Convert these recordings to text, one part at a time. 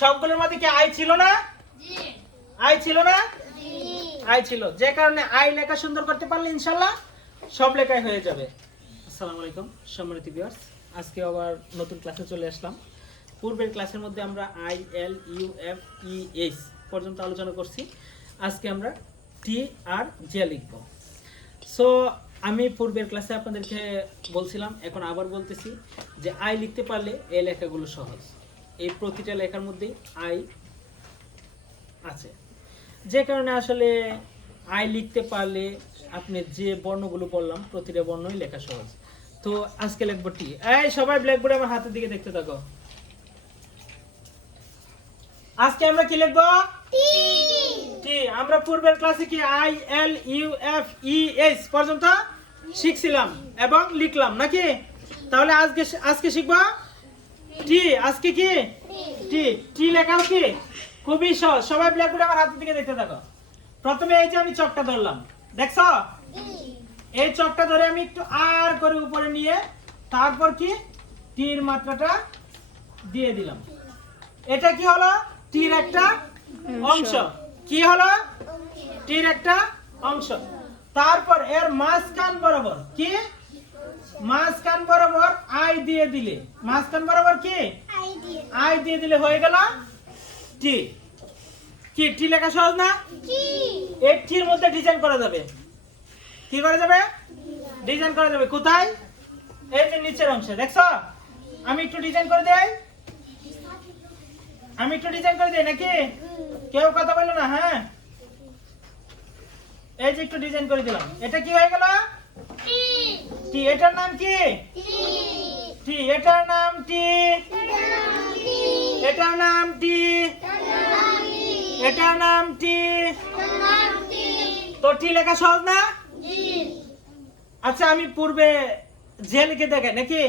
সবগুলোর মধ্যে কি আই ছিল না? আই ছিল না? আই ছিল, যে কারণে আই লেখা সুন্দর করতে পারলে ইনশাআল্লাহ সব লেখাই হয়ে যাবে। আসসালামু আলাইকুম সম্মানিত ভিউয়ার্স, আজকে আবার নতুন ক্লাসে চলে আসলাম। পূর্বের ক্লাসের মধ্যে আমরা I L U F E H পর্যন্ত আলোচনা করছি। আজকে আমরা টি আর জে লিখব। সো আমি পূর্বের ক্লাসে আপনাদেরকে বলছিলাম, এখন আবার বলতেছি যে আই লিখতে পারলে এই লেখাগুলো সহজ। এই প্রতিটা লেখার মধ্যেই আই আছে, যে কারণে আসলে আই লিখতে পারলে আপনি যে বর্ণগুলো বললাম প্রতিটা বর্ণই লেখা সহজ। তো আজকে লিখব টি। এই সবাই ব্ল্যাকবোর্ডে আমার হাতের দিকে দেখতে থাকো। আজকে আমরা কি লিখব? টি। টি। আমরা পূর্বের ক্লাসে কি I L U F E H পর্যন্ত শিখছিলাম এবং লিখলাম নাকি? তাহলে আজকে শিখব টি। আজকে কি টি। টি লেখাও কি খুবই সহজ। সবাই ব্ল্যাকবোর্ডে আমার হাতের দিকে দেখতে থাকো। প্রথমে এই যে আমি চকটা ধরলাম, দেখছো? এই চকটা ধরে আমি একটু আর করে উপরে নিয়ে তারপর কি টির মাত্রাটা দিয়ে দিলাম। এটা কি হলো? টির একটা অংশ। কি হলো? টির একটা অংশ। তারপর এর মাঝখান বরাবর কি? মাঝখান বরাবর আই দিয়ে দিলে, মাঝখান বরাবর কি আই দিয়ে দিলে হয়ে গেল টি। কি টি লেখা সহজ না? এই টির মধ্যে ডিজাইন করা যাবে। কি করা যাবে? ডিজাইন করা যাবে। কোথায়? এই যে নিচের অংশে, দেখছো? আমি একটু ডিজাইন করে দেই, আমি একটু ডিজাইন করে দেই নাকি? কেউ কথা বললো না? হ্যাঁ, এই যে একটু ডিজাইন করে দিলাম। এটা কি হয়ে গেল? টি। এটার নাম কি? টি। এটার নাম টি। এটার নাম টি। এটার নাম টি। তো টি লেখা সহজ না? আচ্ছা, আমি পূর্বে জে লিখে দেখাই নাকি?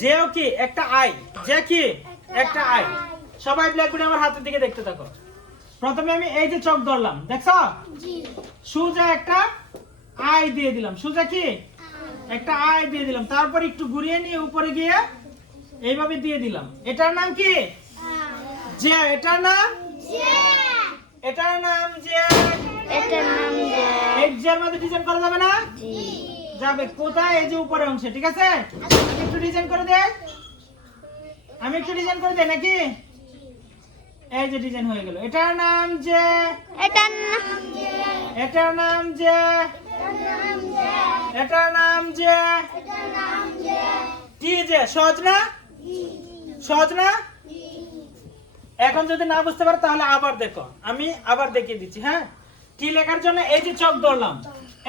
জেও কি একটা আই। জে কি একটা আই। সবাই ব্ল্যাকবোর্ডে আমার হাতের দিকে দেখতে থাকো। প্রথমে আমি এই যে চক ধরলাম, দেখছো? সোজা একটা আই দিয়ে দিলাম। সোজা কি একটা আই দিয়ে দিলাম। তারপর একটু ঘুরিয়ে নিয়ে উপরে গিয়ে এইভাবে দিয়ে দিলাম। এটার নাম কি? জে। এটার নাম জে। এটার নাম জে। এটার নাম জে। এই জের মধ্যে ডিজাইন করা যাবে না? যাবে। কোথায়? এই যে উপরে অংশে। ঠিক আছে, একটু ডিজাইন করে দে। আমি একটু ডিজাইন করে দেই নাকি? এই যে ডিজাইন হয়ে গেল। এটার নাম জে। এটার নাম জে। এটার নাম জে। এটার নাম জে। টি। জে সহজ না? সহজ না? এখন যদি না বুঝতে পারো তাহলে আবার দেখো, আমি আবার দেখিয়ে দিচ্ছি। হ্যাঁ, টি লেখার জন্য এই যে চক ধরলাম,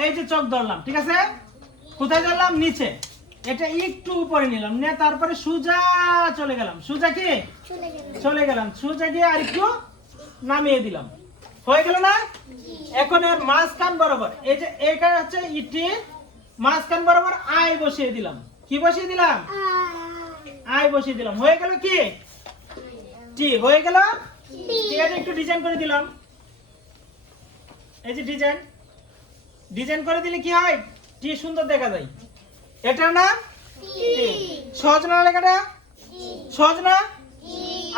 এই যে চক ধরলাম, ঠিক আছে? কোথায় ধরলাম? নিচে। এটা একটু উপরে নিলাম, নিয়ে তারপরে সোজা চলে গেলাম। সোজা কি চলে গেলাম। সোজা গিয়ে আর একটু নামিয়ে দিলাম। হয়ে গেল না? এখন এর মাঝখান বরাবর এই যে এখানে হচ্ছে ইটি, মাঝখান বরাবর আই বসিয়ে দিলাম। কি বসিয়ে দিলাম? আই বসিয়ে দিলাম। হয়ে গেল কি টি। হয়ে গেল ঠিক আছে, একটু ডিজাইন করে দিলাম। এই যে ডিজাইন, ডিজাইন করে দিলে কি হয়? টি সুন্দর দেখা যায়। এটার নাম টি। সহজ না লেখাটা? সহজ না?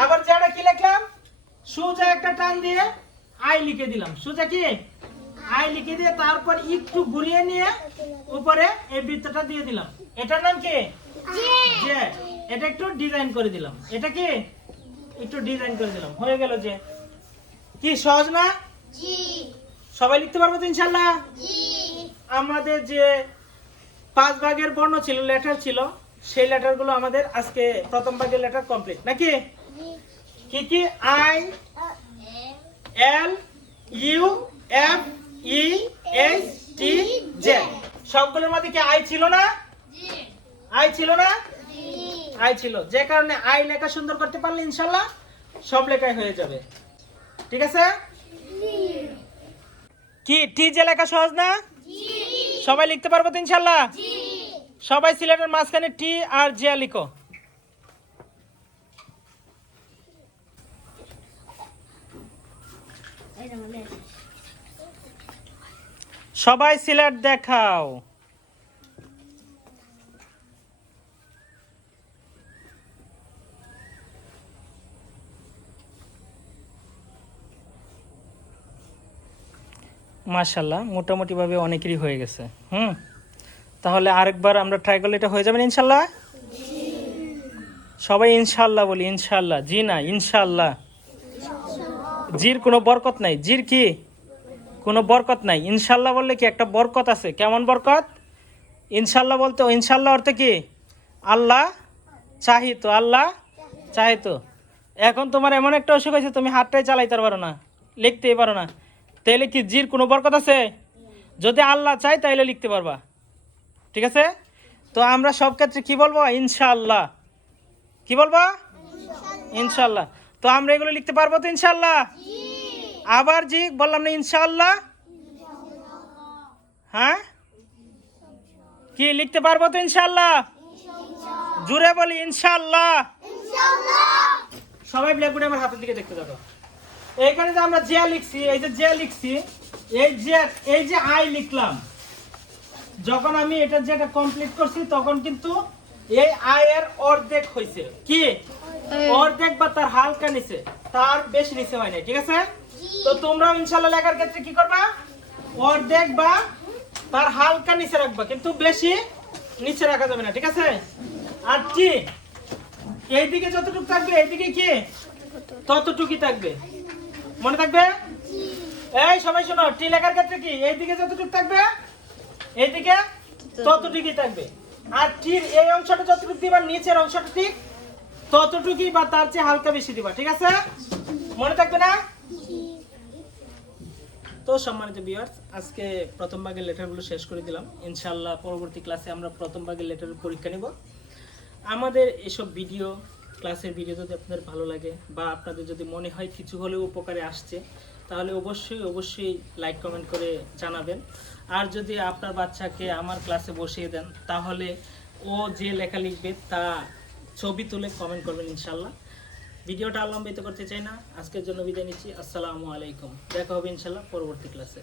আবার যেটা কি লিখলাম, সোজা একটা টান দিয়ে আই লিখে দিলাম। সোজা কি আই লিখে দিয়ে তারপর একটু ঘুরিয়ে নিয়ে উপরে এই বৃত্তটা দিয়ে দিলাম। এটার নাম কি? জে। এটা একটু ডিজাইন করে দিলাম। এটা কি একটু ডিজাইন করে দিলাম। হয়ে গেল যে। কি সহজ না? সবাই লিখতে পারবো তো ইনশাআল্লাহ? আমাদের যে 5 ভাগের বর্ণ ছিল, লেটার ছিল, সেই লেটারগুলো আমাদের আজকে প্রথম ভাগের লেটার কমপ্লিট নাকি? কি কি? I L U F E H T J. সবগুলোর মধ্যে কি আই ছিল না? আই ছিল না? আই ছিল, যে কারণে আই লেখা সুন্দর করতে পারলে ইনশাআল্লাহ সব লেখাই হয়ে যাবে। ঠিক আছে? কি টি জে লেখা সহজ না? সবাই লিখতে পারবো তো ইনশাআল্লাহ? সবাই সিলেটের মাঝখানে টি আর জে লিখো। সবাই সিলেট দেখাও। মাশাআল্লাহ মোটামুটিভাবে অনেকেরই হয়ে গেছে। তাহলে আরেকবার আমরা ট্রাই করলে এটা হয়ে যাবে না ইনশাল্লাহ? সবাই ইনশাল্লাহ বলি, ইনশাল্লাহ। জি না, ইনশাল্লাহ। জির কোনো বরকত নাই। জির কি কোনো বরকত নাই। ইনশাল্লাহ বললে কি একটা বরকত আছে। কেমন বরকত? ইনশাল্লাহ বলতে, ইনশাল্লাহ অর্থে কি? আল্লাহ চাহিত, আল্লাহ চাহিত। এখন তোমার এমন একটা অসুখ হয়েছে তুমি হাতটাই চালাইতে পারো না, লিখতেই পারো না, তাইলে কি জির কোনো বরকত আছে? যদি আল্লাহ চাই তাইলে লিখতে পারবা, ঠিক আছে? তো আমরা সব ক্ষেত্রে কি বলবো? ইনশাআল্লাহ। কি বলবো? ইনশাআল্লাহ। তো আমরা এগুলো লিখতে পারবো তো ইনশাআল্লাহ? আবার জি বললাম না ইনশাআল্লাহ? হ্যাঁ, কি লিখতে পারবো তো ইনশাআল্লাহ? জুড়ে বলি ইনশাআল্লাহ। সবাই ব্ল্যাকবোর্ডে আমার হাতের দিকে দেখতে থাকো। এইখানে যে আমরা যে লিখছি, এই যে যে লিখছি, এই যে আই লিখলাম, যখন আমি এটা যেটা কমপ্লিট করছি তখন কিন্তু এই আই এর অর্ধেক হয়েছে। কি অর্ধেক বা তার হালকা নিচে, তার বেশি নিচে হয় না, ঠিক আছে? তো তোমরা ইনশাআল্লাহ লেখার ক্ষেত্রে কি করবা? অর্ধেক বা তার হালকা নিচে রাখবা, কিন্তু বেশি নিচে রাখা যাবে না, ঠিক আছে? আর কি এইদিকে যতটুকু থাকবে এইদিকে কি ততটুকুই থাকবে, মনে থাকবে? এই সবাই শোনো, টি লেখার ক্ষেত্রে কি এইদিকে যতটুকু থাকবে এইদিকে ততটুকুই থাকবে। আর টির এই অংশটা যতটুকু দিবা নিচের অংশটা ঠিক ততটুকুই বা তার চেয়ে হালকা বেশি দিবা, ঠিক আছে? মনে থাকবে না? তো সম্মানিত ভিউয়ার্স, আজকে প্রথম ভাগের লেটারগুলো শেষ করে দিলাম। ইনশাআল্লাহ পরবর্তী ক্লাসে আমরা প্রথম ভাগের লেটারের পরীক্ষা নিব। আমাদের এসব ভিডিও, ক্লাসের ভিডিও যদি আপনাদের ভালো লাগে বা আপনাদের যদি মনে হয় কিছু হলেও উপকারে আসছে, তাহলে অবশ্যই লাইক কমেন্ট করে জানাবেন। আর যদি আপনার বাচ্চাকে আমার ক্লাসে বসিয়ে দেন, তাহলে ও যে লেখা লিখবে তা ছবি তুলে কমেন্ট করবেন ইনশাআল্লাহ। ভিডিওটা লম্বিত করতে চাই না, আজকের জন্য বিদায় নিচ্ছি। আসসালামু আলাইকুম। দেখা হবে ইনশাআল্লাহ পরবর্তী ক্লাসে।